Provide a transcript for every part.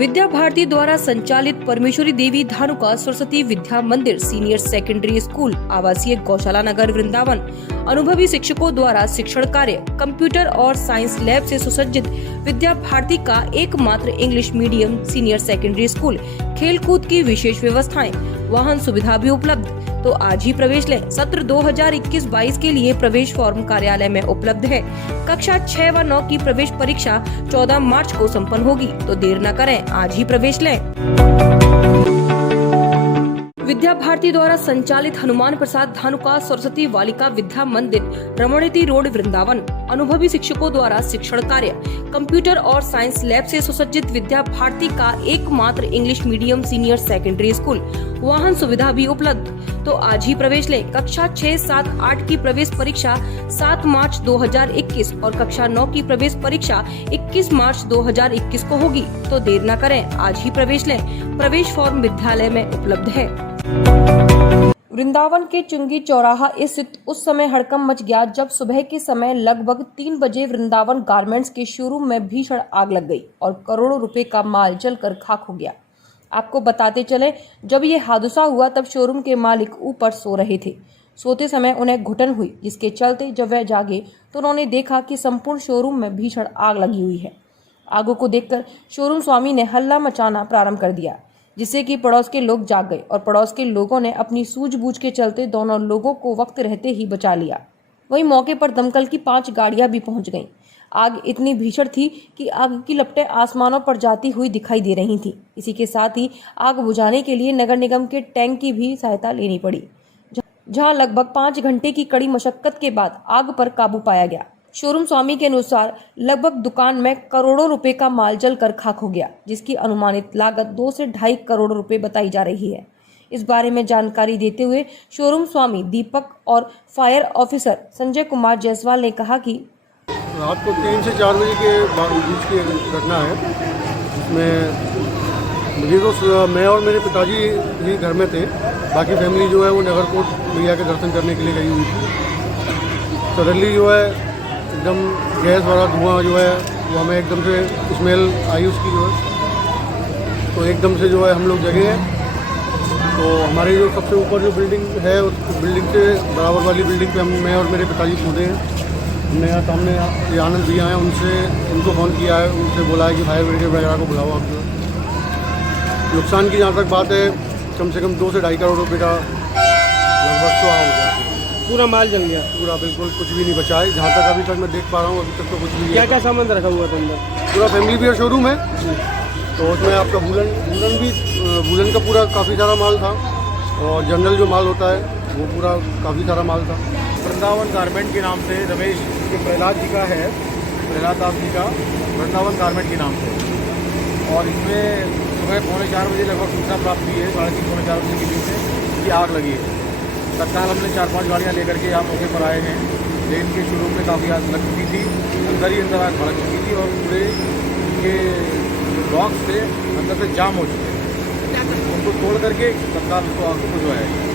विद्या भारती द्वारा संचालित परमेश्वरी देवी धानुका सरस्वती विद्या मंदिर सीनियर सेकेंडरी स्कूल आवासीय गौशाला नगर वृंदावन अनुभवी शिक्षकों द्वारा शिक्षण कार्य, कंप्यूटर और साइंस लैब से सुसज्जित विद्या भारती का एकमात्र English medium senior secondary school, खेलकूद की विशेष व्यवस्थाएं, वाहन सुविधा भी उपलब्ध। तो आज ही प्रवेश लें। सत्र 2021-22 के लिए प्रवेश फॉर्म कार्यालय में उपलब्ध है। कक्षा 6 व 9 की प्रवेश परीक्षा 14 मार्च को संपन्न होगी, तो देर न करें, आज ही प्रवेश लें। विद्या भारती द्वारा संचालित हनुमान प्रसाद धानुका सरस्वती बालिका विद्या मंदिर, रमणीति रोड, वृंदावन अनुभवी शिक्षकों द्वारा शिक्षण कार्य, कंप्यूटर और साइंस लैब से सुसज्जित विद्या भारती का एकमात्र English medium senior secondary school, वाहन सुविधा भी उपलब्ध। तो आज ही प्रवेश लें। कक्षा 6, 7, 8 की प्रवेश परीक्षा 7 मार्च 2021 और कक्षा 9 की प्रवेश परीक्षा 21 मार्च 2021 को होगी, तो देर न करें, आज ही प्रवेश लें। प्रवेश फॉर्म विद्यालय में उपलब्ध है। वृंदावन के चुंगी चौराहा स्थित उस समय हड़कंप मच गया जब सुबह के समय लगभग 3 बजे वृंदावन गारमेंट्स के शोरूम में भीषण आग लग गई और करोड़ों रुपए का माल जलकर खाक हो गया। आपको बताते चले, जब ये हादसा हुआ तब शोरूम के मालिक ऊपर सो रहे थे। सोते समय उन्हें घुटन हुई, जिसके चलते जब वह जागे तो उन्होंने देखा कि संपूर्ण शोरूम में भीषण आग लगी हुई है। आगों को देखकर शोरूम स्वामी ने हल्ला मचाना प्रारंभ कर दिया, जिससे कि पड़ोस के लोग जाग गए और पड़ोस के लोगों ने अपनी सूझबूझ के चलते दोनों लोगों को वक्त रहते ही बचा लिया। वहीं मौके पर दमकल की 5 गाड़ियां भी पहुंच गईं। आग इतनी भीषण थी कि आग की लपटें आसमानों पर जाती हुई दिखाई दे रही थी। इसी के साथ ही आग बुझाने के लिए नगर निगम के टैंक की भी सहायता लेनी पड़ी, जहां लगभग 5 घंटे की कड़ी मशक्कत के बाद आग पर काबू पाया गया। शोरूम स्वामी के अनुसार लगभग दुकान में करोड़ों रुपए का माल जलकर खाक हो गया, जिसकी अनुमानित लागत 2 से 2.5 करोड़ रुपए बताई जा रही है। इस बारे में जानकारी देते हुए शोरूम स्वामी दीपक और फायर ऑफिसर संजय कुमार जायसवाल ने कहा कि रात को 3 से 4 बजे के बीच की घटना है। इसमें मुझे तो मैं और मेरे पिताजी ही घर में थे, बाकी फैमिली जो है वो नगरकोट मैया के दर्शन करने के लिए गई हुई थी। सडनली जो है एकदम गैस वाला धुआं जो है वो हमें एकदम से स्मेल आई उसकी जो है, तो एकदम से जो है हम लोग जगे हैं। तो हमारी जो सबसे ऊपर जो बिल्डिंग है उस बिल्डिंग से बराबर वाली बिल्डिंग पे मैं और मेरे पिताजी कूदे हैं। हमने यहाँ सामने ये आनंद भैया हैं, उनको फ़ोन किया है, उनसे बोला है कि फायर ब्रिगेड वगैरह को बुलाओ। आप जो नुकसान की जहाँ तक बात है, कम से कम 2 से 2.5 करोड़ रुपये का लगभग तो हो गया। पूरा माल जल गया? पूरा बिल्कुल कुछ भी नहीं बचा है, जहाँ तक अभी तक मैं देख पा रहा हूँ। अभी तक तो कुछ भी नहीं। क्या क्या सामान रखा हुआ था अंदर? पूरा फैमिली वियर शोरूम है, तो उसमें आपका वूलन का पूरा काफ़ी सारा माल था, और जनरल जो माल होता है वो पूरा काफ़ी सारा माल था। वृंदावन गारमेंट के नाम से रमेश के प्रहलाद जी का है, प्रहलाद दास जी का वृंदावन गारमेंट के नाम से। और इसमें सुबह 3:45 बजे लगभग सूचना प्राप्त हुई है, 3:30 पौने 4 बजे के बीच में कि आग लगी है। तत्काल हमने 4-5 गाड़ियाँ लेकर के यहाँ मौके पर आए हैं, लेकिन के शोरूम में काफ़ी आग लग चुकी थी, अंदर ही अंदर आग भड़क चुकी थी और पूरे के ब्लॉक से अंदर से जाम हो चुके हैं। उनको तोड़ करके तत्काल उसको आग को जो है।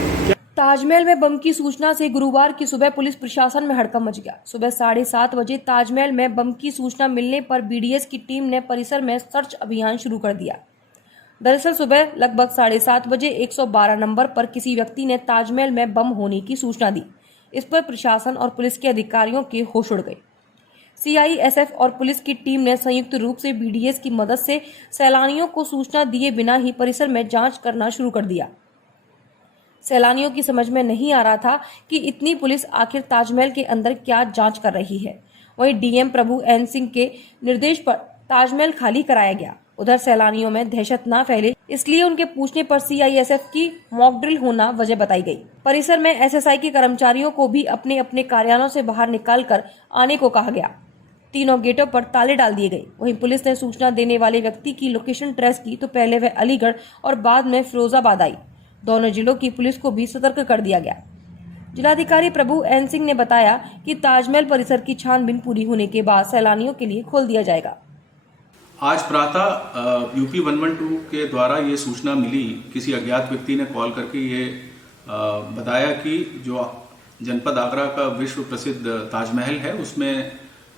ताजमहल में बम की सूचना से गुरुवार की सुबह पुलिस प्रशासन में हड़कंप मच गया। सुबह 7:30 बजे ताजमहल में बम की सूचना मिलने पर बीडीएस की टीम ने परिसर में सर्च अभियान शुरू कर दिया। दरअसल सुबह लगभग 7:30 बजे 112 नंबर पर किसी व्यक्ति ने ताजमहल में बम होने की सूचना दी। इस पर प्रशासन और पुलिस के अधिकारियों के होश उड़ गए। सीआईएसएफ और पुलिस की टीम ने संयुक्त रूप से बीडीएस की मदद से सैलानियों को सूचना दिए बिना ही परिसर में जांच करना शुरू कर दिया। सैलानियों की समझ में नहीं आ रहा था कि इतनी पुलिस आखिर ताजमहल के अंदर क्या जांच कर रही है। वहीं डीएम प्रभु एन सिंह के निर्देश पर ताजमहल खाली कराया गया। उधर सैलानियों में दहशत न फैले, इसलिए उनके पूछने पर सीआईएसएफ की मॉक ड्रिल होना वजह बताई गई। परिसर में एसएसआई के कर्मचारियों को भी अपने अपने कार्यालयों से बाहर निकालकर आने को कहा गया। तीनों गेटों पर ताले डाल दिए गए। वहीं पुलिस ने सूचना देने वाले व्यक्ति की लोकेशन ट्रेस की तो पहले वह अलीगढ़ और बाद में फिरोजाबाद आई। दोनों जिलों की पुलिस को भी सतर्क कर दिया गया। जिलाधिकारी प्रभु एन सिंह ने बताया कि ताजमहल परिसर की छानबीन पूरी होने के बाद सैलानियों के लिए खोल दिया जाएगा। आज प्रातः यूपी 112 के द्वारा ये सूचना मिली, किसी अज्ञात व्यक्ति ने कॉल करके ये बताया कि जो जनपद आगरा का विश्व प्रसिद्ध ताजमहल है उसमें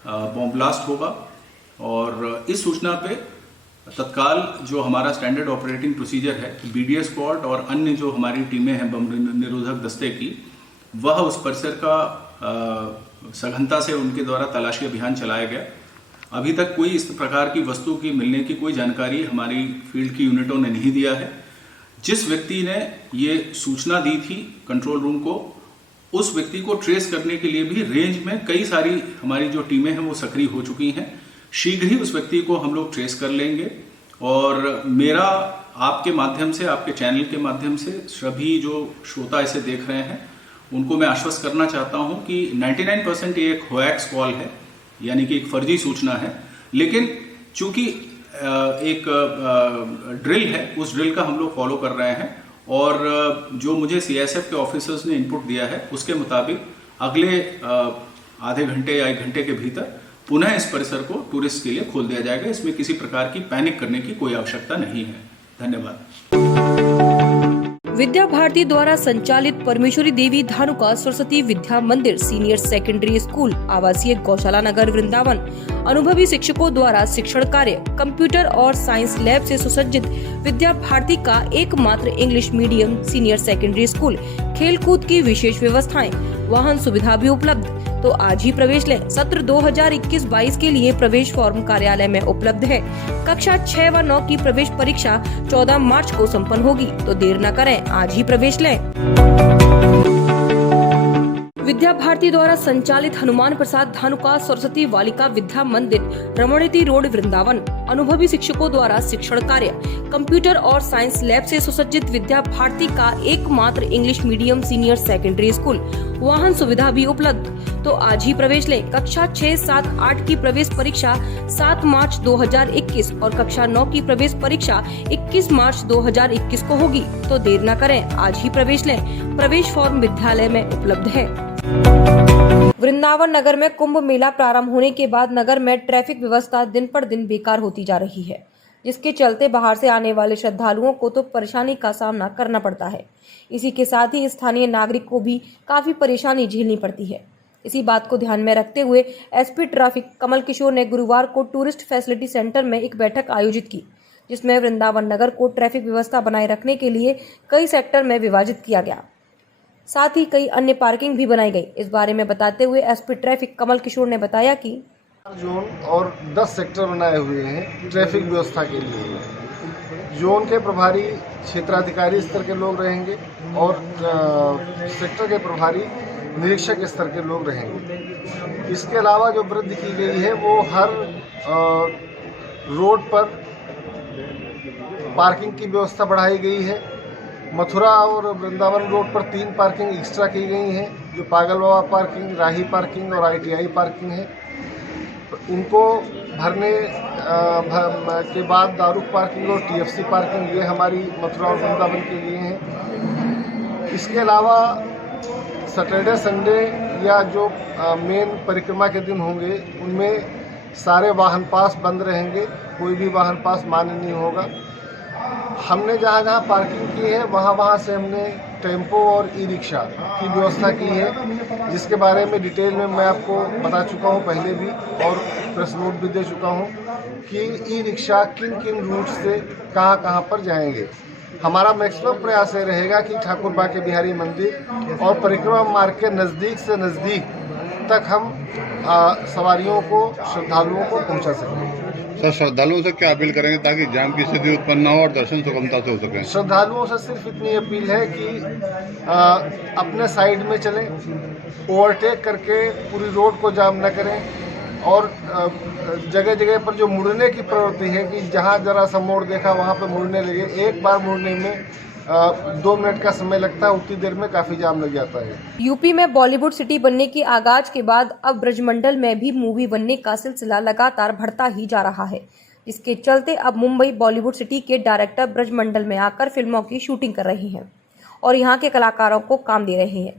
बॉम्ब ब्लास्ट होगा। और इस सूचना पे तत्काल जो हमारा स्टैंडर्ड ऑपरेटिंग प्रोसीजर है, बीडीएस स्क्वाड और अन्य जो हमारी टीमें हैं बम निरोधक दस्ते की, वह उस परिसर का सघनता से उनके द्वारा तलाशी अभियान चलाया गया। अभी तक कोई इस प्रकार की वस्तु की मिलने की कोई जानकारी हमारी फील्ड की यूनिटों ने नहीं दिया है। जिस व्यक्ति ने ये सूचना दी थी कंट्रोल रूम को, उस व्यक्ति को ट्रेस करने के लिए भी रेंज में कई सारी हमारी जो टीमें हैं वो सक्रिय हो चुकी हैं। शीघ्र ही उस व्यक्ति को हम लोग ट्रेस कर लेंगे। और मेरा आपके माध्यम से, आपके चैनल के माध्यम से सभी जो श्रोता इसे देख रहे हैं उनको मैं आश्वस्त करना चाहता हूं कि 99% ये एक होएक्स कॉल है, यानी कि एक फर्जी सूचना है। लेकिन चूंकि एक ड्रिल है, उस ड्रिल का हम लोग फॉलो कर रहे हैं और जो मुझे सीएसएफ के ऑफिसर्स ने इनपुट दिया है उसके मुताबिक अगले आधे घंटे या 1 घंटे के भीतर पुनः इस परिसर को टूरिस्ट के लिए खोल दिया जाएगा। इसमें किसी प्रकार की पैनिक करने की कोई आवश्यकता नहीं है। धन्यवाद। विद्या भारती द्वारा संचालित परमेश्वरी देवी धानुका सरस्वती विद्या मंदिर सीनियर सेकेंडरी स्कूल आवासीय गौशाला नगर वृंदावन अनुभवी शिक्षकों द्वारा शिक्षण कार्य, कंप्यूटर और साइंस लैब से सुसज्जित विद्या भारती का एकमात्र English medium senior secondary school, खेलकूद की विशेष व्यवस्थाएं, वाहन सुविधा भी उपलब्ध। तो आज ही प्रवेश लें। सत्र 2021-22 के लिए प्रवेश फॉर्म कार्यालय में उपलब्ध है। कक्षा 6 व 9 की प्रवेश परीक्षा 14 मार्च को संपन्न होगी, तो देर न करें, आज ही प्रवेश लें। विद्या भारती द्वारा संचालित हनुमान प्रसाद धानुका सरस्वती बालिका विद्या मंदिर, रमणीति रोड, वृंदावन अनुभवी शिक्षकों द्वारा शिक्षण कार्य, कंप्यूटर और साइंस लैब से सुसज्जित विद्या भारती का एकमात्र English medium senior secondary school, वाहन सुविधा भी उपलब्ध। तो आज ही प्रवेश लें। कक्षा 6, 7, 8 की प्रवेश परीक्षा 7 मार्च 2021 और कक्षा 9 की प्रवेश परीक्षा 21 मार्च 2021 को होगी, तो देर न करें, आज ही प्रवेश लें। प्रवेश फॉर्म विद्यालय में उपलब्ध है। वृंदावन नगर में कुंभ मेला प्रारंभ होने के बाद नगर में ट्रैफिक व्यवस्था दिन पर दिन बेकार होती जा रही है, जिसके चलते बाहर से आने वाले श्रद्धालुओं को तो परेशानी का सामना करना पड़ता है। इसी के साथ ही स्थानीय नागरिक को भी काफी परेशानी झेलनी पड़ती है। इसी बात को ध्यान में रखते हुए एसपी ट्रैफिक कमल किशोर ने गुरुवार को टूरिस्ट फैसिलिटी सेंटर में एक बैठक आयोजित की, जिसमें वृंदावन नगर को ट्रैफिक व्यवस्था बनाए रखने के लिए कई सेक्टर में विभाजित किया गया, साथ ही कई अन्य पार्किंग भी बनाई गई। इस बारे में बताते हुए एसपी ट्रैफिक कमल किशोर ने बताया कि जोन और 10 सेक्टर बनाए हुए हैं ट्रैफिक व्यवस्था के लिए। जोन के प्रभारी क्षेत्राधिकारी स्तर के लोग रहेंगे और सेक्टर के प्रभारी निरीक्षक स्तर के लोग रहेंगे। इसके अलावा जो वृद्धि की गई है वो हर रोड पर पार्किंग की व्यवस्था बढ़ाई गई है। मथुरा और वृंदावन रोड पर 3 पार्किंग एक्स्ट्रा की गई हैं, जो पागल बाबा पार्किंग, राही पार्किंग और ITI पार्किंग है। इनको भरने के बाद दारुक पार्किंग और TFC पार्किंग, ये हमारी मथुरा और वृंदावन के लिए हैं। इसके अलावा सैटरडे संडे या जो मेन परिक्रमा के दिन होंगे उनमें सारे वाहन पास बंद रहेंगे, कोई भी वाहन पास मान्य नहीं होगा। हमने जहाँ जहाँ पार्किंग की है वहाँ से हमने टेम्पो और ई-रिक्शा की व्यवस्था की है, जिसके बारे में डिटेल में मैं आपको बता चुका हूँ पहले भी और प्रेस नोट भी दे चुका हूँ कि ई-रिक्शा किन किन रूट से कहाँ पर जाएंगे। हमारा मैक्सिमम प्रयास ये रहेगा कि ठाकुर बांके बिहारी मंदिर और परिक्रमा मार्ग के नज़दीक से नज़दीक तक हम सवारियों को, श्रद्धालुओं को पहुँचा सकें। सर, श्रद्धालुओं से क्या अपील करेंगे ताकि जाम की स्थिति उत्पन्न न हो और दर्शन सुगमता से हो सके? श्रद्धालुओं से सिर्फ इतनी अपील है कि अपने साइड में चलें, ओवरटेक करके पूरी रोड को जाम न करें और जगह जगह पर जो मुड़ने की प्रवृत्ति है कि जहां जरा सा मोड़ देखा वहां पर मुड़ने लगे। एक बार मुड़ने में 2 मिनट का समय लगता है, उतनी देर में काफी जाम लग जाता है। यूपी में बॉलीवुड सिटी बनने के आगाज के बाद अब ब्रजमंडल में भी मूवी बनने का सिलसिला लगातार बढ़ता ही जा रहा है, जिसके चलते अब मुंबई बॉलीवुड सिटी के डायरेक्टर ब्रजमंडल में आकर फिल्मों की शूटिंग कर रहे हैं और यहाँ के कलाकारों को काम दे रहे हैं।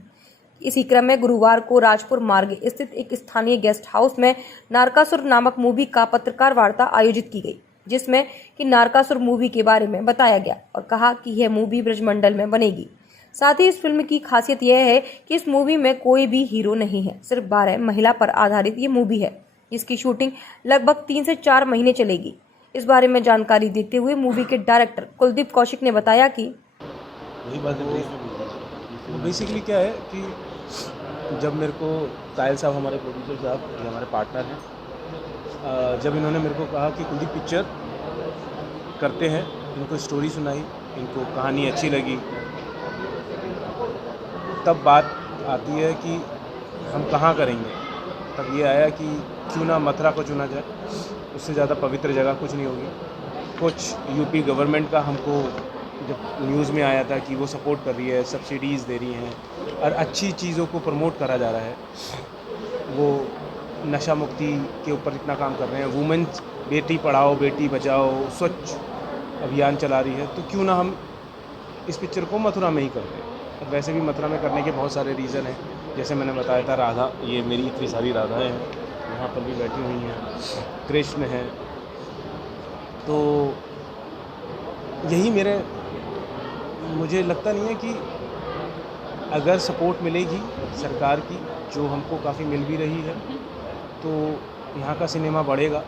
इसी क्रम में गुरुवार को राजपुर मार्ग स्थित एक स्थानीय गेस्ट हाउस में नारकासुर नामक मूवी का पत्रकार वार्ता आयोजित की गई, जिसमें कि नारकासुर मूवी के बारे में बताया गया और कहा कि यह मूवी ब्रजमंडल में बनेगी। साथ ही इस फिल्म की खासियत यह है कि इस मूवी में कोई भी हीरो नहीं है, सिर्फ 12 महिला पर आधारित ये मूवी है, जिसकी शूटिंग लगभग 3 से 4 महीने चलेगी। इस बारे में जानकारी देते हुए मूवी के डायरेक्टर कुलदीप कौशिक ने बताया कि वही बात है। वो बेसिकली क्या है कि जब मेरे को तायल साहब, हमारे प्रोड्यूसर साहब, ये हमारे पार्टनर हैं, जब इन्होंने मेरे को कहा कि कुलदीप पिक्चर करते हैं, इनको स्टोरी सुनाई, इनको कहानी अच्छी लगी, तब बात आती है कि हम कहाँ करेंगे। तब ये आया कि क्यों ना मथुरा को चुना जाए, उससे ज़्यादा पवित्र जगह कुछ नहीं होगी। कुछ यूपी गवर्नमेंट का हमको जब न्यूज़ में आया था कि वो सपोर्ट कर रही है, सब्सिडीज़ दे रही हैं और अच्छी चीज़ों को प्रमोट करा जा रहा है, वो नशा मुक्ति के ऊपर इतना काम कर रहे हैं, वुमेन्स बेटी पढ़ाओ बेटी बचाओ स्वच्छ अभियान चला रही है, तो क्यों ना हम इस पिक्चर को मथुरा में ही करते हैं। और वैसे भी मथुरा में करने के बहुत सारे रीज़न हैं, जैसे मैंने बताया था, राधा, ये मेरी इतनी सारी राधाएँ हैं यहाँ पर भी बैठी हुई हैं, कृष्ण हैं, तो यही मुझे लगता नहीं है कि अगर सपोर्ट मिलेगी सरकार की, जो हमको काफ़ी मिल भी रही है, तो यहाँ का सिनेमा बढ़ेगा।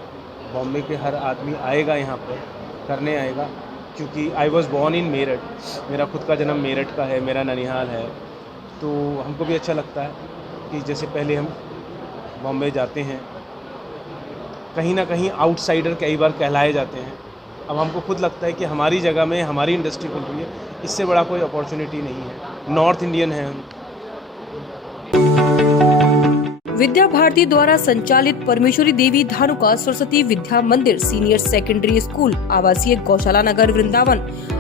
बॉम्बे के हर आदमी आएगा यहाँ पर करने आएगा, क्योंकि I was born in Meerut, मेरा खुद का जन्म मेरठ का है, मेरा ननिहाल है, तो हमको भी अच्छा लगता है कि जैसे पहले हम बॉम्बे जाते हैं, कहीं ना कहीं आउटसाइडर कई बार कहलाए जाते हैं, अब हमको खुद लगता है कि हमारी जगह में हमारी इंडस्ट्री खुल रही है, इससे बड़ा कोई अपॉर्चुनिटी नहीं है। नॉर्थ इंडियन है हम। विद्या भारती द्वारा संचालित परमेश्वरी देवी धानुका सरस्वती विद्या मंदिर सीनियर सेकेंडरी स्कूल आवासीय गौशाला नगर वृंदावन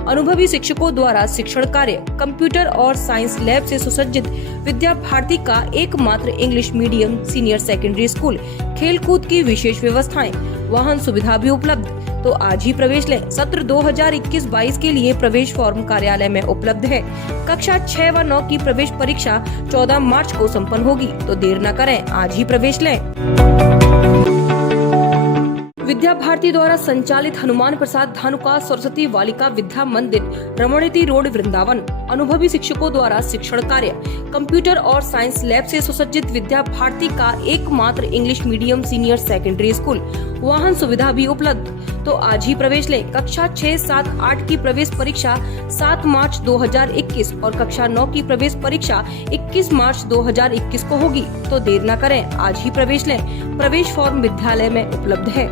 अनुभवी शिक्षकों द्वारा शिक्षण कार्य, कंप्यूटर और साइंस लैब से सुसज्जित विद्या भारती का एकमात्र English medium senior secondary school, खेलकूद की विशेष व्यवस्थाएं, वाहन सुविधा भी उपलब्ध। तो आज ही प्रवेश लें। सत्र 2021-22 के लिए प्रवेश फॉर्म कार्यालय में उपलब्ध है। कक्षा 6 व 9 की प्रवेश परीक्षा 14 मार्च को संपन्न होगी, तो देर न करें, आज ही प्रवेश लें। विद्या भारती द्वारा संचालित हनुमान प्रसाद धानुका सरस्वती बालिका विद्या मंदिर, रमणीति रोड, वृंदावन अनुभवी शिक्षकों द्वारा शिक्षण कार्य, कंप्यूटर और साइंस लैब से सुसज्जित विद्या भारती का एकमात्र English medium senior secondary school, वाहन सुविधा भी उपलब्ध। तो आज ही प्रवेश लें। कक्षा 6, 7, 8 की प्रवेश परीक्षा 7 मार्च 2021 और कक्षा 9 की प्रवेश परीक्षा 21 मार्च 2021 को होगी, तो देर न करें, आज ही प्रवेश लें। प्रवेश फॉर्म विद्यालय में उपलब्ध है।